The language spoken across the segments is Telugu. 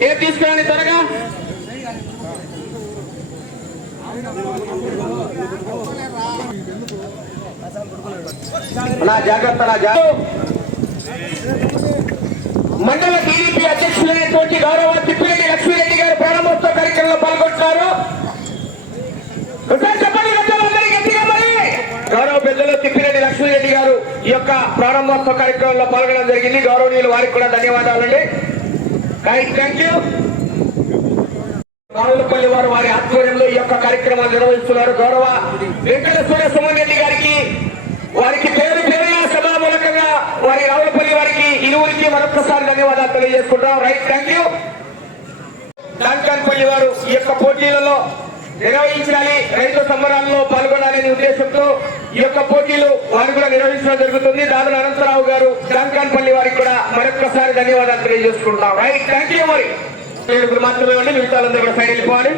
ఏ తీసుకురండి త్వరగా? నా జాగ్రత్త నా జాగ్రత్త మండల టీడీపీ అధ్యక్షులైనటువంటి గౌరవ తిప్పిరెడ్డి లక్ష్మీరెడ్డి గారు ప్రారంభోత్సవ కార్యక్రమంలో పాల్గొంటున్నారు ఒకసారి చెప్పండి పెద్దలందరికీ గట్టిగా మరి. గౌరవ పెద్దలు తిప్పిరెడ్డి లక్ష్మీరెడ్డి గారు ఈ యొక్క ప్రారంభోత్సవ కార్యక్రమంలో పాల్గొనడం జరిగింది. గౌరవనీయులు వారికి కూడా ధన్యవాదాలండి. థ్యాంక్ యూ రావులపల్లి వారు వారి ఆధ్వర్యంలో ఈ యొక్క కార్యక్రమాలు నిర్వహిస్తున్నారు. గౌరవ వెంకటేశ్వర సుమన్ గారికి వారికి పేరు పేరున సభామూలకంగా వారి రావులపల్లి వారికి ఇరువురికి మరొకసారి ధన్యవాదాలు తెలియజేసుకుంటాం రైట్ థ్యాంక్ యూ డాన్కాన్పల్లి వారు ఈ యొక్క పోటీలలో నిర్వహించాలి. రైతు సంబరాల్లో పాల్గొనాలనే ఉద్దేశంతో ఈ యొక్క పోటీలు వారు కూడా నిర్వహించడం జరుగుతుంది దాని అనంతరావు గారు డాన్కాన్పల్లి వారికి కూడా మరొకసారి ధన్యవాదాలు తెలియజేసుకుంటాం రైట్ థ్యాంక్ యూ మరి ఏడుగురు మాత్రమే ఉండి మిగతా వాళ్ళందరూ కూడా సైడ్ వెళ్ళిపోవాలి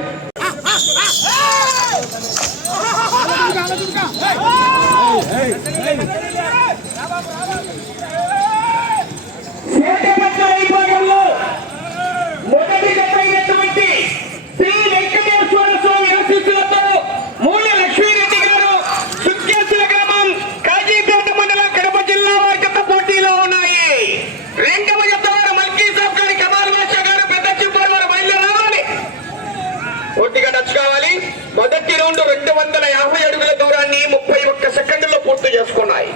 సేటపట్ల విభాగంలో మొదటి జత అయినటువంటి శ్రీ వెంకటేశ్వర స్వామి ఆశీస్సులతో మూల లక్ష్మీరెడ్డి గారు సుఖ్యాసుల గ్రామం కాజీపేట మండలం కడప జిల్లా వారి జత పోటీలో ఉన్నాయి రెండవ జత వారు మల్కీ సాబ్ గారి కమాల్ బాషా గారు పెద్ద చిప్పారు వారు బయలుదేరాలి పూర్తిగా టచ్ కావాలి. మొదటి రౌండ్ రెండు వందల యాభై అడుగుల దూరాన్ని ముప్పై ఒక్క సెకండ్లో పూర్తి చేసుకున్నాయి.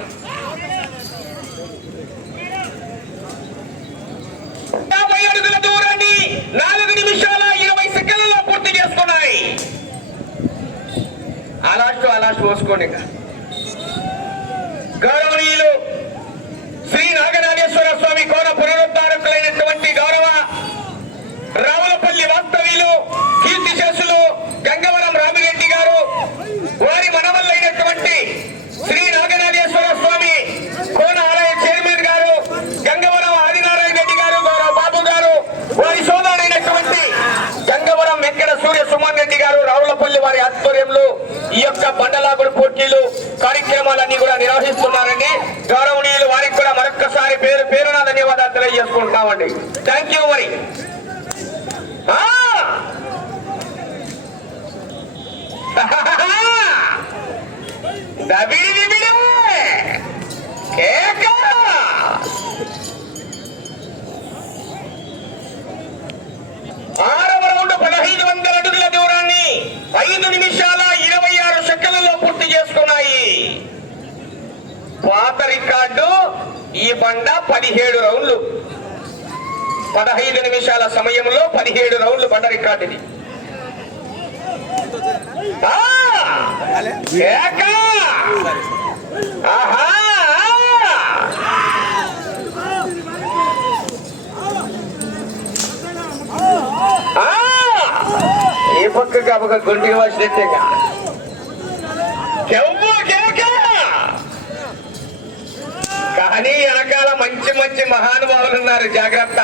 యాభై అడుగుల దూరాన్ని నాలుగు నిమిషాల ఇరవై సెకండ్లలో పూర్తి చేసుకున్నాయి. ఆ లాస్ట్ ఆ లాస్ట్ పోసుకోండి గౌరవనీయులు శ్రీ నాగనాగేశ్వర స్వామి కోన పునరుద్ధారకులైనటువంటి గౌరవ రావులపల్లి వాస్తవ కీర్తి చేసులు గంగవరం రామిరెడ్డి గారు వారి మనవల్లైనటువంటి శ్రీ నాగనాగేశ్వర స్వామి కోన ఆలయ చైర్మన్ గారు గంగవరం ఆదినారాయణ రెడ్డి గారు గౌరవ బాబు గారు వారి సోదరుడైనటువంటి గంగవరం వెంకట సూర్య సుమన్ రెడ్డి గారు రావులపల్లి వారి ఆధ్వర్యంలో ఈ యొక్క బండలాగుడు పోటీలు కార్యక్రమాలన్నీ కూడా నిర్వహిస్తున్నారండి. గౌరవనీయులు వారికి కూడా మరొక్కసారి పేరు పేరున ధన్యవాదాలు తెలియజేసుకుంటున్నామండి. థ్యాంక్ యూ మరి. దబిడి దిబిడి కేక ఆరవ రౌండ్ పదహైదు వందల అడుగుల దూరాన్ని ఐదు నిమిషాల ఇరవై ఆరు సెకండ్లలో పూర్తి చేసుకున్నాయి పాత రికార్డు ఈ బండ పదిహేడు రౌండ్లు. పదహైదు నిమిషాల సమయంలో పదిహేడు రౌండ్లు బండ రికార్డుని ఆహా! ఈ పక్కకి ఆ పక్క గుంటికి వచ్చినట్టేగా చెవు కేక! కానీ వెనకాల మంచి మంచి మహానుభావులు ఉన్నారు. జాగ్రత్త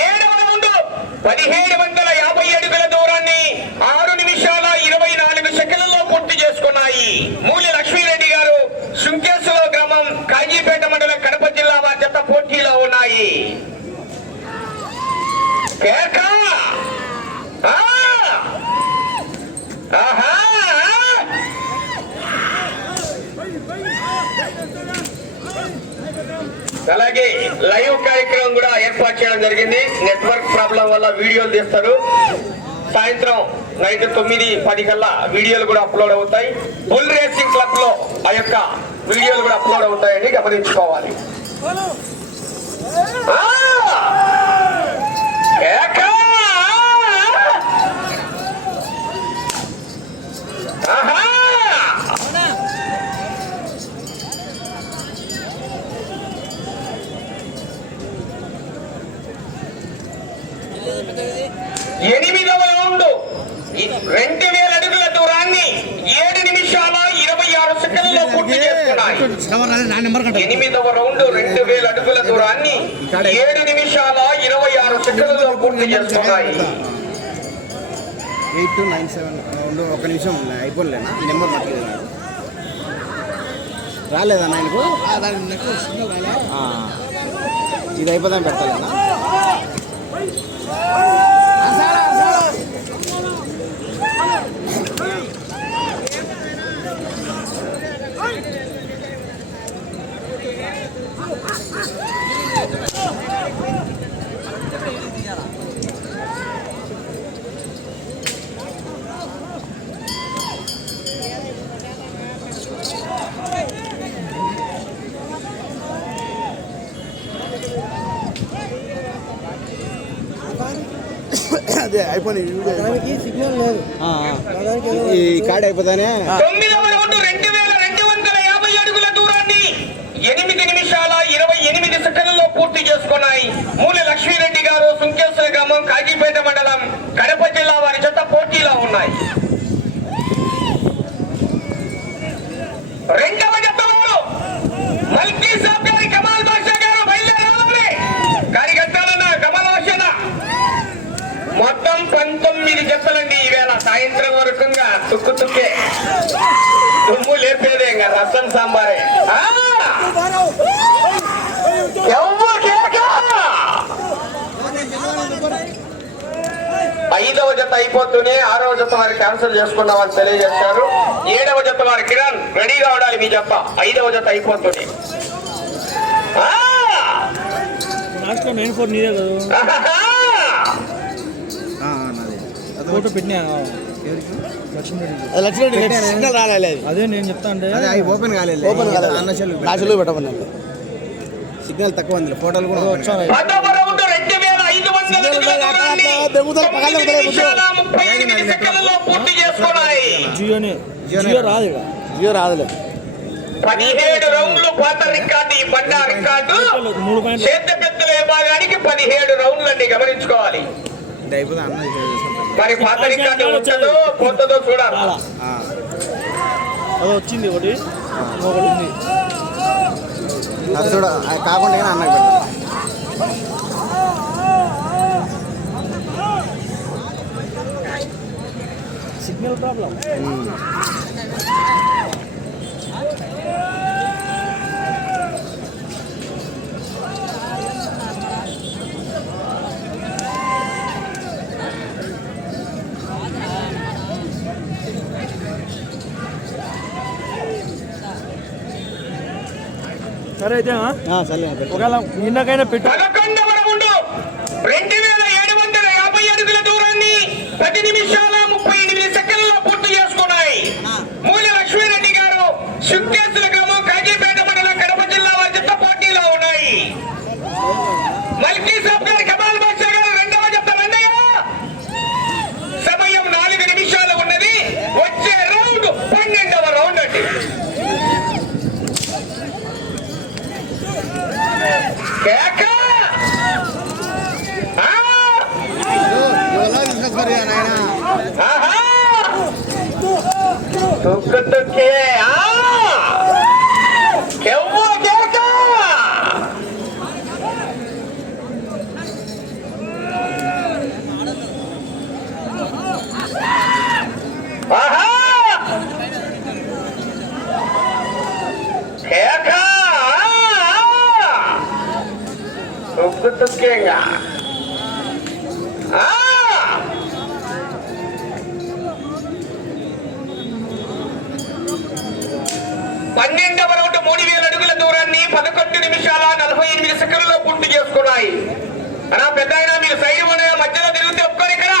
ఏడవ రౌండ్ పదిహేడు వందల యాభై అడుగుల దూరాన్ని ఆరు నిమిషాల ఇరవై నాలుగు సెకండ్లలో పూర్తి చేసుకున్నాయి మూలి లక్ష్మీరెడ్డి గారు శృంకేశ్వర గ్రామం కాజీపేట మండలం కడప జిల్లా వారి జత పోటీలో ఉన్నాయి కేక! ఆ! ఆహా! అలాగే లైవ్ కార్యక్రమం కూడా ఏర్పాటు చేయడం జరిగింది. నెట్వర్క్ ప్రాబ్లం వల్ల వీడియోలు తీస్తారు. సాయంత్రం నైట్ తొమ్మిది పది కల్లా వీడియోలు కూడా అప్లోడ్ అవుతాయి. బుల్ రేసింగ్ క్లబ్లో ఆ యొక్క వీడియోలు కూడా అప్లోడ్ అవుతాయని గమనించుకోవాలి. ఎనిమిదవ రౌండ్. రెండు వేల అడుగుల దూరాన్ని ఏడు ఇరవై ఆరు సెకండ్లలో పూర్తి చేసుకున్నాయి. నా నెంబర్ కంటే ఎనిమిదవ రౌండ్ రెండు వేల అడుగుల దూరాన్ని ఏడు నిమిషాల ఇరవై ఆరు సెకండ్లలో పూర్తి చేసుకున్నాయి. ఎయిట్ టూ నైన్ సెవెన్ ఉండు ఒక నిమిషం అయిపోలేనా? నెంబర్ మర్చిపోయాను రాలేదా నాయనకు ఆ. ఇది అయిపోదాం పెడతాలేనా అదే అయిపోయింది సిగ్నల్ లేదు. ఈ కార్డ్ అయిపోతానే? తొమ్మిదవ రౌండ్ రెండు వేల రెండు వందల యాభై అడుగుల దూరాన్ని ఎనిమిది నిమిషాల ఇరవై ఎనిమిది సెకండ్లలో పూర్తి చేసుకున్నాయి మూల లక్ష్మీరెడ్డి గారు సుంకేశ్వర గ్రామం కాజీపేట మండలం కడప జిల్లా వారి జత పోటీలో ఉన్నాయి రెండవ జత వారు మల్కీ సాబ్ గారి కమాల్ బాషా గారు బయలుదేరాలి కార్యకర్తలన్న కమాల్ బాషా మొత్తం పంతొమ్మిది జతలండి ఈవేళ సాయంత్రం వరకుగా తుక్కు తుక్కే దుమ్ము లేపేదే ఇంకా రసం సాంబారే! ఐదవ జత అయిపోతూనే ఆరవ జత వారి క్యాన్సిల్ చేసుకున్నామని తెలియజేశారు ఏడవ జత వారి కిరణ్ రెడీగా ఉండాలి మీ జత. ఐదవ జత అయిపోతూనే. ఆ! లాస్ట్లో నైన్ ఫోర్ నీదే కదా. ఆహాహా! నాది. ఫోటో పెట్టినా? ఎవరికి సిగ్నల్ రాలేదు అదే నేను చెప్తా అంటే అవి ఓపెన్ కాలేదు ఓపెన్ కాలేదు అన్న చెల్లు నా చెల్లు పెట్టమన్నాను సిగ్నల్ తక్కువ ఉంది ఫోటోలు కూడా open వచ్చాను జియోనే జియో రాదు జియో రాదులే పదిహేడు రౌండ్లు పాత రికార్డు ఈ బండ రికార్డు చేత పెద్దల విభాగానికి పదిహేడు రౌండ్లు అండి గమనించుకోవాలి. మరి పాత రికార్డు ఉంటుందో పోతుందో చూడాలి. అది వచ్చింది ఒకటి. ఒకటి ఉంది. అది చూడ అది కాకుండా కానీ అన్నకి సిగ్నల్ ప్రాబ్లం సరే అయితే ఆ? సరే ఒకవేళ నిన్నకైనా పెట్టు రౌండ్ రెండు వేల ఏడు వందల యాభై అడుగుల దూరాన్ని పది నిమిషాల ముప్పై ఎనిమిది సెకండ్లలో పూర్తి చేసుకున్నాయి మూల లక్ష్మీరెడ్డి గారు సుంకేశ్వర గ్రామం కాజీపేట మండలం కడప జిల్లా వారి జత పోటీలో ఉన్నాయి మల్కీ సాబ్ గారి కమాల్ బాద్షా గారు రెండవ జత రెండయ్య సమయం నాలుగు నిమిషాలు ఉన్నది వచ్చే రౌండ్ పన్నెండవ రౌండ్ అండి కేక! ఆ! ఆహా! తుక్కు తుక్కే ఆ! కెవ్వ కేక! ఆహా! కేక! ఆ! ముఖ్యంగా. పన్నెండవ రౌండ్ మూడు వేల అడుగుల దూరాన్ని పదకొండు నిమిషాల నలభై ఎనిమిది సెకండ్లలో పూర్తి చేసుకున్నాయి. అనా పెద్ద ఆయన మీరు సైడ్ మన మధ్యలో తిరిగితే ఒక్కరు ఇక్కడ.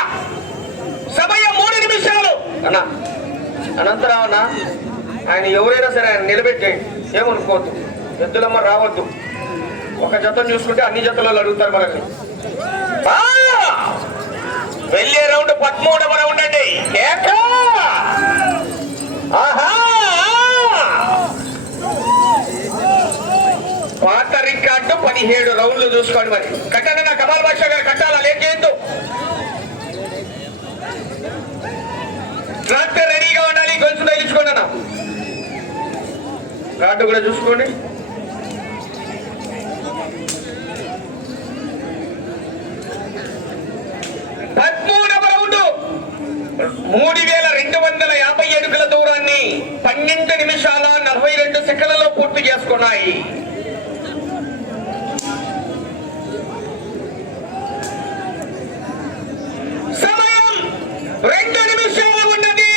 సమయం మూడు నిమిషాలు. అన్నా అనంతరావు అన్న ఆయన ఎవరైనా సరే ఆయన నిలబెట్టేయండి. ఏమనుకోవద్దు. ఎద్దులమ్మ రావద్దు. ఒక జతం చూసుకుంటే అన్ని జతలలో అడుగుతారు మనల్ని. వెళ్ళే రౌండ్ పదమూడవ రౌండ్ అండి. పాత రికార్డు పదిహేడు రౌండ్లు చూసుకోండి మరి. కట్టండి నా కమాల్ బాషా గారు? కట్టాలా? లేకేందు ట్రాక్టర్ రెడీగా ఉండాలి గొలుసు తగిలించుకోండి అన్న. కార్డు కూడా చూసుకోండి పదమూడవ రౌండ్ మూడు వేల రెండు వందల యాభై అడుగుల దూరాన్ని పన్నెండు నిమిషాల నలభై రెండు సెకండ్లలో పూర్తి చేసుకున్నాయి సమయం రెండు నిమిషాలు ఉన్నది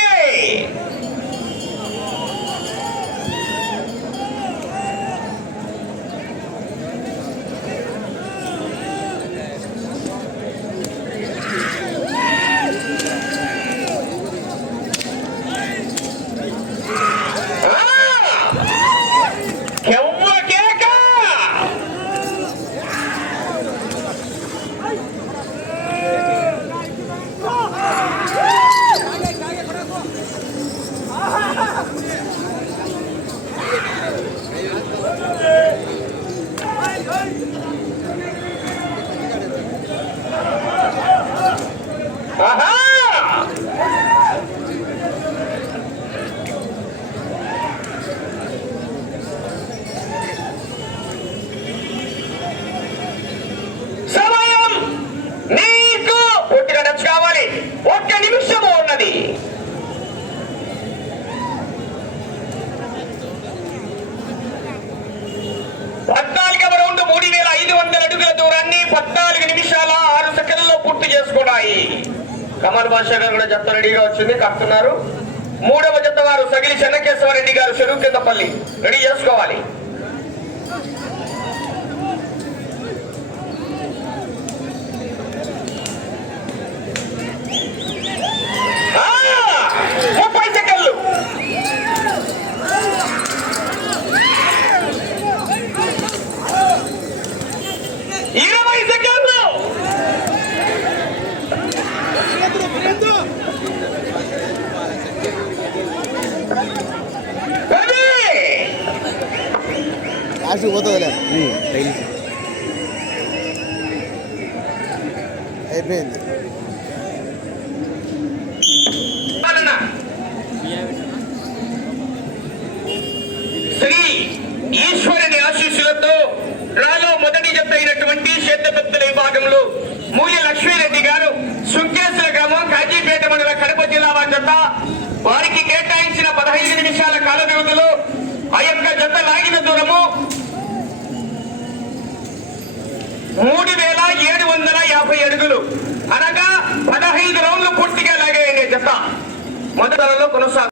ఎవ్వ కేక ఆహా సమయం నీకు పూర్తిగా టచ్ కావాలి ఒక్క నిమిషము ఉన్నది పద్నాలుగవ రౌండ్ మూడు వేల ఐదు వందల అడుగుల దూరాన్ని పద్నాలుగు నిమిషాల ఆరు సెకండ్లలో ఉన్నాయి. కమల్ భాష గారు కూడా జత రెడీగా వచ్చింది కడుతున్నారు. మూడవ జత వారు సగిలి చెన్నకేశ్వరరెడ్డి గారు చెరువు కిందపల్లి రెడీ చేసుకోవాలి ఆ! ముప్పై సెకండ్లు ఇరవై సెకండ్లు పది! లాస్ట్కి పోతుందిలే అయిపోయింది. శ్రీ ఈశ్వరుని ఆశీస్సులతో రాలో మొదటి జత అయినటువంటి పెద్దల విభాగంలో మూల్య లక్ష్మీరెడ్డి గారు సుంకేశ్వర గ్రామం కాజీపేట మండల కడప జిల్లా వారి జత. వారికి కేటాయించిన పదహైదు నిమిషాల కాల వ్యవధిలో ఆ యొక్క జత లాగిన దూరము మూడు వేల ఏడు వందల యాభై అడుగులు అనగా పదహైదు రౌండ్లు పూర్తిగా లాగాయండి జత మొదటలో కొనసాగు